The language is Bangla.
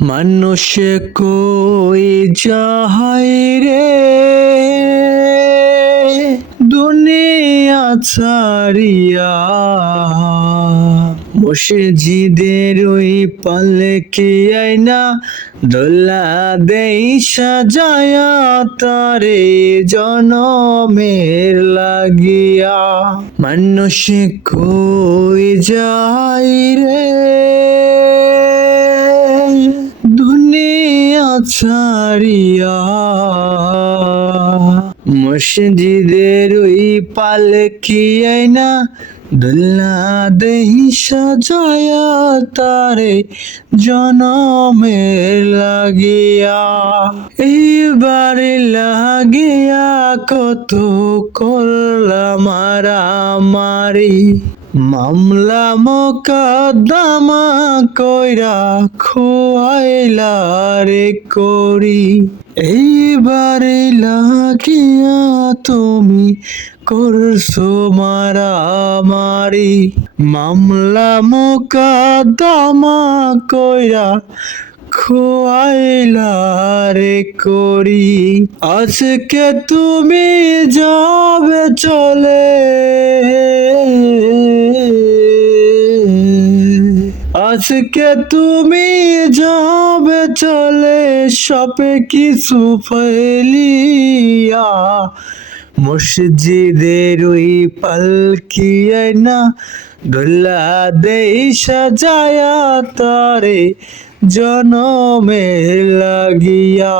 মানুষ কই যাহাই রে? দুনিয়া ছাড়িয়া মসজিদের ওই পালকি আইনা দোলা দেই সাজায়া তারে জনমের লাগিয়া। মানুষ কই যাই রে? ছাড়িয়া। মসজিদের ওই পালকি আইনা দুল্লা দেহি সাজায়া তারে জনমের লাগিয়া। এইবারে লাগিয়া কত করলাম মারামারি। মামলা মোকদ্দমা কইরা খোয়াইলা রে করি। এইবারে লাগিয়া তুমি করছ মারামারি। মামলা মোকদ্দমা কইরা খোয়াইলা রে করি। আজকে তুমি যাবে চলে আজকে তুমি যাবে চলে সপে কিছু ফেলিয়া। মসজিদের ওই পালকি না দুল্লা দেই সাজায়া তারে, জনমে লাগিয়া।